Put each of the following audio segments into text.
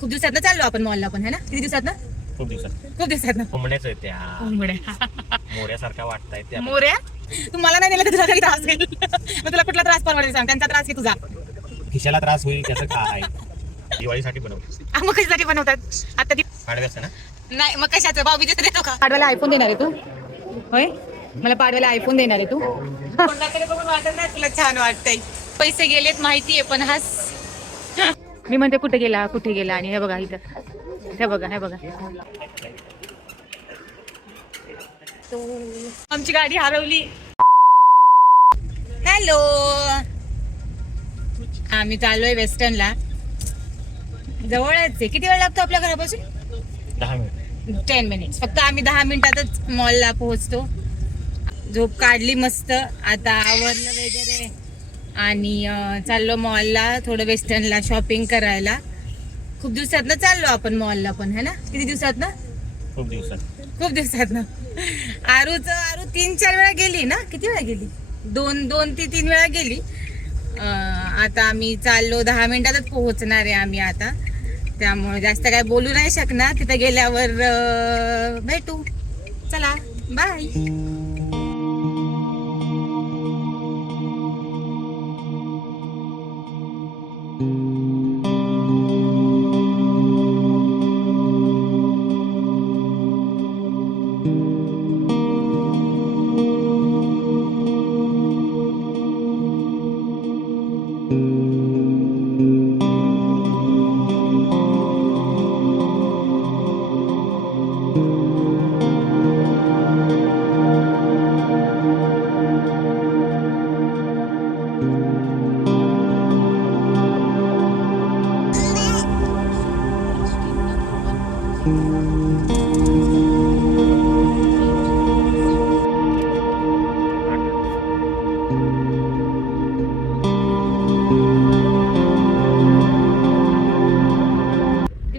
खूप दिवसात ना चाललो आपण मॉलला पण, है ना? किती दिवसात ना? खूप दिवसात. खूप दिवसात ना. कोंबड्याच आहेत त्या. कोंबड्या. मोऱ्यासारख्या वाटतायत त्या. मोऱ्या तुम्हाला नाही दिलं तर तुला काही त्रास होईल. मग तुला कुठला त्रास परवडेल सांग? त्यांचा त्रास की तुझा? खिशाला त्रास होईल त्याचं काय. दिवाळीसाठी बनवतो. मग कशासाठी बनवतात आता पाडव्याचं ना. नाही मग कशाचं भाऊबीजेचं देतो का? पाडव्याला आयफोन देणार आहे तू? होय, मला पाडव्याला आयफोन देणार आहे तू? कोणाकडे बघून वाटत नाही तुला छान वाटतंय. पैसे गेलेत माहितीये पण हास. मी म्हणते कुठे गेला आणि हे बघा इथं, हे बघा आमची गाडी हरवली. हॅलो, आम्ही चाललोय वेस्टर्नला. जवळच आहे. किती वेळ लागतो आपल्या घरापासून? 10 मिनिट. 10 मिनिट्स फक्त. आम्ही 10 मिनिटातच मॉलला पोहोचतो. झोप काढली मस्त, आता आवरलं वगैरे आणि चाललो मॉलला, थोडं वेस्टर्नला शॉपिंग करायला. खूप दिवसात ना चाललो आपण मॉलला पण, है ना? किती दिवसात ना? खूप दिवसात ना. आरू 3-4 वेळा गेली ना? किती वेळा गेली? 2 ते 3 वेळा गेली. आता आम्ही चाललो, 10 मिनिटातच पोहोचणार आहे आम्ही आता. त्यामुळे जास्त काय बोलू नाही शकणार. तिथे गेल्यावर भेटू. चला बाय.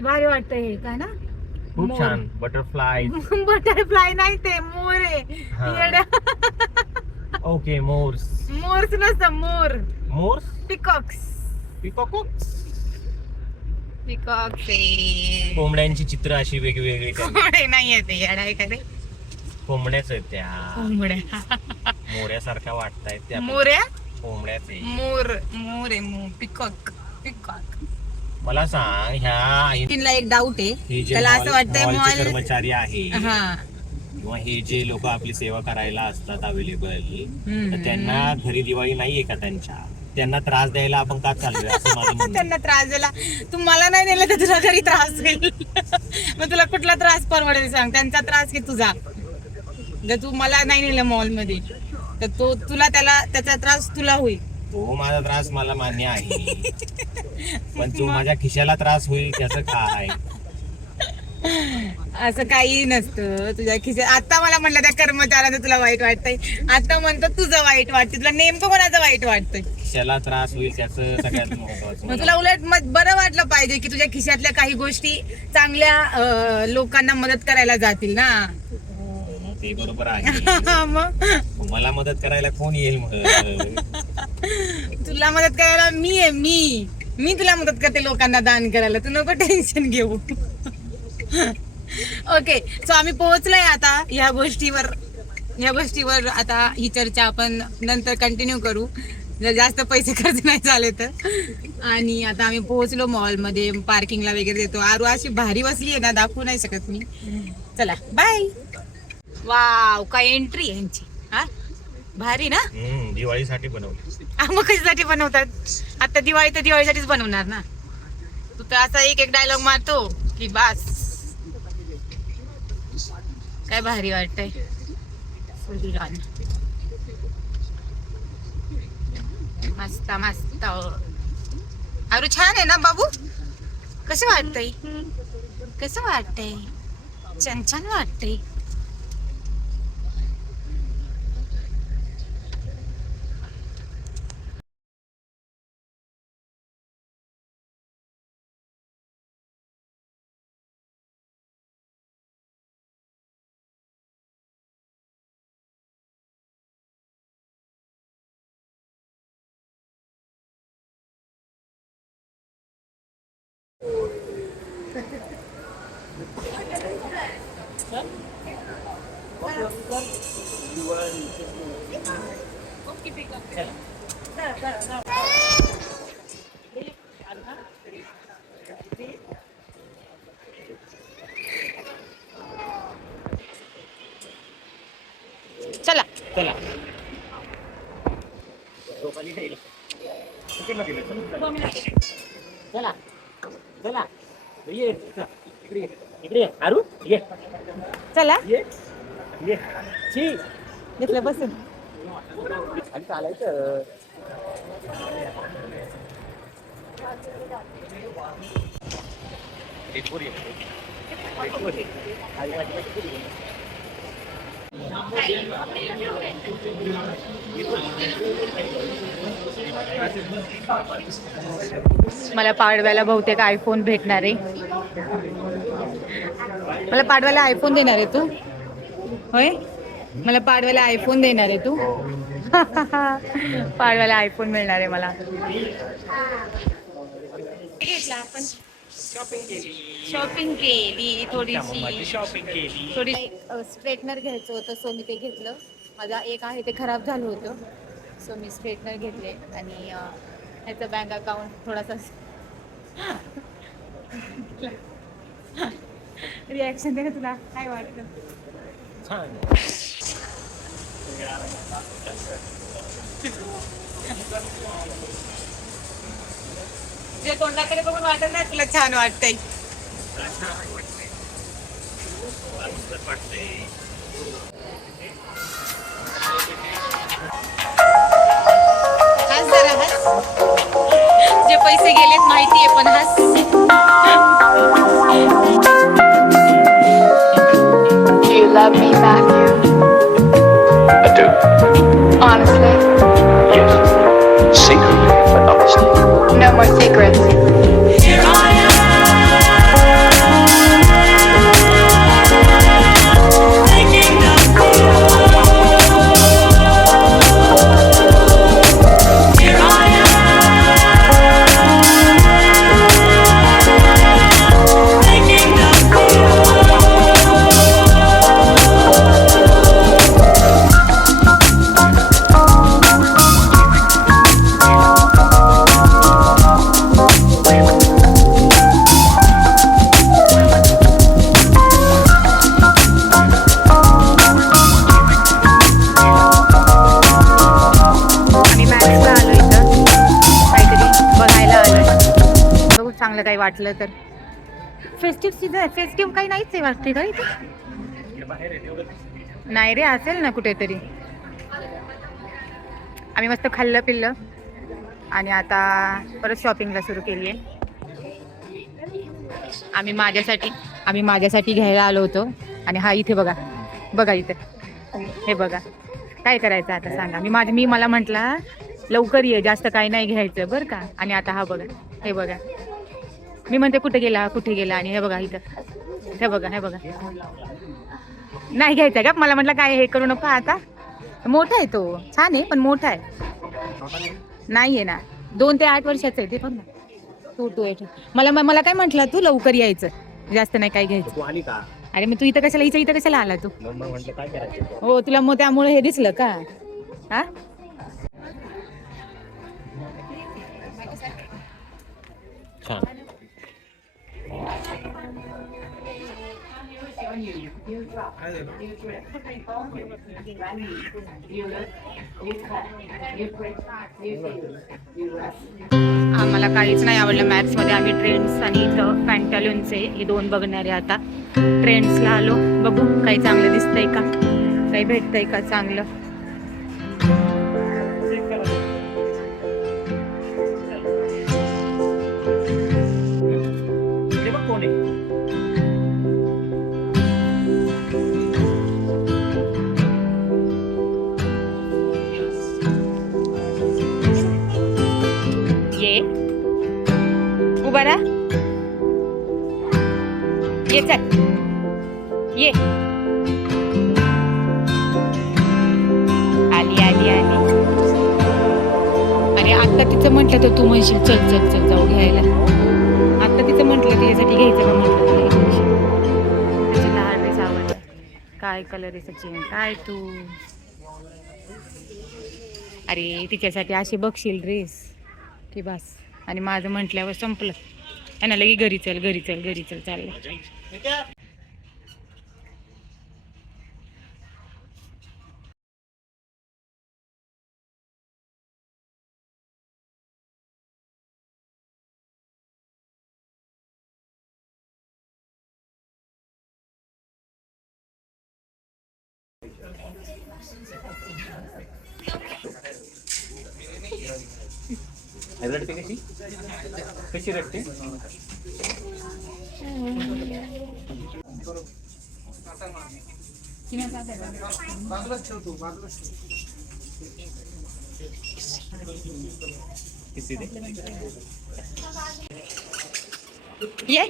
भारी वाटतंय काय ना? खूप छान. बटरफ्लाय. बटरफ्लाय नाही ते मोर आहे. Okay, Morse. मोर्स नसतं, मोर. पिकॉक्स. पिकॉक्स. आहे. कोंबड्यांची चित्र अशी वेगवेगळी. कोंबडे नाही येते येडाय का रे? कोंबड्याच आहेत त्या. कोंबड्या. मोऱ्यासारख्या वाटतायत त्या. मोऱ्या? कोंबड्याच आहे. मोर आहे. पिकॉक. मला सांग, ह्या एक डाऊट आहे. हे जे त्याला असं वाटतंय मॉलचे मॉल कर्मचारी आहे हा किंवा हे जे लोक आपली सेवा करायला असतात अवेलेबल, हम्म. त्यांना घरी दिवाळी नाहीये का त्यांना त्रास द्यायला आपण का चाललोय असं माझं म्हणणं आहे. त्यांना त्रास दिला. तू मला नाही दिला तर तुला घरी त्रास होईल. मग तुला कुठला त्रास परवडेल सांग? त्यांचा त्रास की तुझा? जर तू मला नाही नेलं मॉल मध्ये तर त्याचा त्रास तुला होईल. तो माझा त्रास मला मान्य आहे, पण तू माझ्या खिशाला त्रास होईल त्याचं काय. असं काही नसतं तुझ्या खिशात. आता मला म्हणलं त्या कर्मचाऱ्यानं तुला वाईट वाटतंय, आता म्हणतो तुझं वाईट वाटतंय. तुला नेमकं कोणाचं वाईट वाटतंय? खिशाला त्रास होईल त्याचं सगळ्यात महत्वाचं. मग तुला उलट बरं वाटलं पाहिजे की तुझ्या खिशातल्या काही गोष्टी चांगल्या लोकांना मदत करायला जातील ना. ते बरोबर आहे. मग मला मदत करायला कोण येईल मग? तुला मदत करायला मी आहे. मी तुला मदत करते लोकांना दान करायला. तू नको टेन्शन घेऊ. ओके, सो आम्ही पोहोचलोय आता ह्या गोष्टीवर आता ही चर्चा आपण नंतर कंटिन्यू करू, जर जास्त पैसे खर्च नाही झाले तर. आणि आता आम्ही पोहोचलो मॉलमध्ये. पार्किंगला वगैरे देतो. आरू अशी भारी बसली आहे ना, दाखवू नाही शकत मी. चला बाय. वाव, काय एंट्री यांची. हा भारी ना. दिवाळीसाठी बनवली. मग कशासाठी बनवतात? आता दिवाळी तर दिवाळीसाठीच बनवणार ना. तू तर असा एक डायलॉग मारतो की बास. काय भारी वाटतंय. मस्त मस्त. अरू छान आहे ना बाबू? कसं वाटतंय? छान वाटतंय. चला चला चला चला ये इकडे आरू ये चला ये ये छी घेतलं बसून. आणि चालायचं. मला पाडव्याला बहुतेक आयफोन भेटणार आहे. मला पाडव्याला आयफोन देणार आहे तू? होय, मला पाडव्याला आयफोन देणार आहे तू? पाडव्याला आयफोन मिळणार आहे मला. घेतला आपण शॉपिंग केली थोडीशी. थोडी स्ट्रेटनर घ्यायचं होतं, सो मी ते घेतलं. माझा एक आहे ते खराब झालं होतं, सो मी स्ट्रेटनर घेतले. आणि ह्याचं बँक अकाउंट थोडासा रिॲक्शन दे ना, तुला काय वाटतं? जे तोंडाकडे बघून वाटत नाही तुला छान वाटतंय. हस जरा हस. जे पैसे गेलेत माहितीये, पण हस. Do you love me, Matthew? I do. Honestly? Yes. Secretly, but honestly. No more secrets. चांगलं काही वाटलं तर. फेस्टिव्ह सीझन, फेस्टिव्ह काही नाहीच आहे वाटते का इथे? नाही रे, असेल ना कुठेतरी. आम्ही मस्त खाल्लं पिल्लं आणि आता परत शॉपिंगला सुरू केली आहे. आम्ही माझ्यासाठी घ्यायला आलो होतो. आणि हा इथे बघा, बघा इथे, हे बघा. काय करायचं आता सांगा? मी मला म्हटला लवकर ये, जास्त काही नाही घ्यायचं बरं का. आणि आता हा बघा, हे बघा. मी म्हणते कुठे गेला आणि हे बघा इथं, हे बघा. नाही घ्यायचं का? मला म्हटलं काय हे करू नका आता. मोठा आहे तो, छान आहे पण मोठा आहे. नाही आहे ना, 2 ते 8 वर्षाचं आहे ते. पण 2 to 8. मला काय म्हटलं तू लवकर यायचं, जास्त नाही काय घ्यायचं. अरे मग तू इथं कशाला आला तू? हो, तुला मग त्यामुळे हे दिसलं का? हा, आम्हाला काहीच नाही आवडलं मॅथ्स मध्ये. आम्ही ट्रेंड्स आणि इथं पॅन्टालूनचे हे 2 बघणार आहे आता. ट्रेंड्सला आलो, बघू काही चांगलं दिसतंय का, काही भेटतंय का चांगलं. उभा राहा, ये चल ये. आली. अरे आता तिचं म्हटलं तर तू म्हणशील चल जाऊ घ्यायला. आता तिचं म्हटलं तिच्यासाठी घ्यायचं का म्हटलं. काय कलर आहे सचिन, काय तू? अरे तिच्यासाठी अशी बघशील ड्रेस की बस. आणि माझं म्हटल्यावर संपलं. यांना लगे घरी चल घरी चल घरी चल चाललं. रडते कशी कशी रडते? किसी दे ये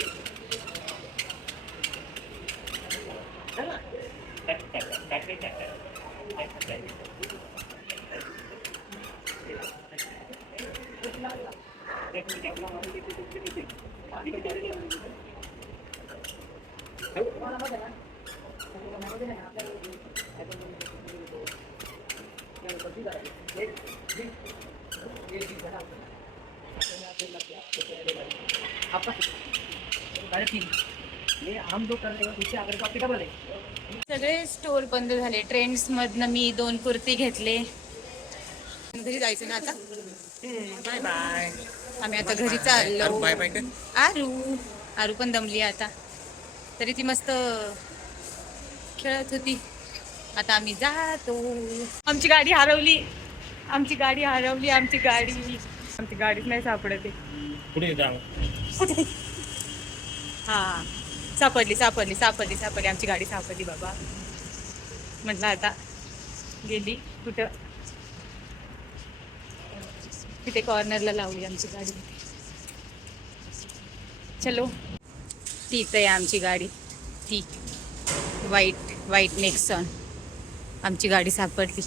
सगळे स्टोर बंद झाले. ट्रेंड्स मधनं मी 2 कुर्ती घेतले. घरी जायचं ना आता. Bye bye. आम्ही आता घरी चाललो. Bye bye. आरू पण दमली आता. तरी ती मस्त खेळत होती. आता आम्ही जातो. आमची गाडी हरवली. आमची गाडीच नाही सापडत आहे. पुढे कुठे? हा सापडली आमची गाडी सापडली बाबा. म्हटलं आता गेली कुठं. तिथे कॉर्नरला लावली आमची गाडी. चलो. तीच आहे आमची गाडी. ती व्हाईट नेक्सॉन. आमची गाडी सापडली.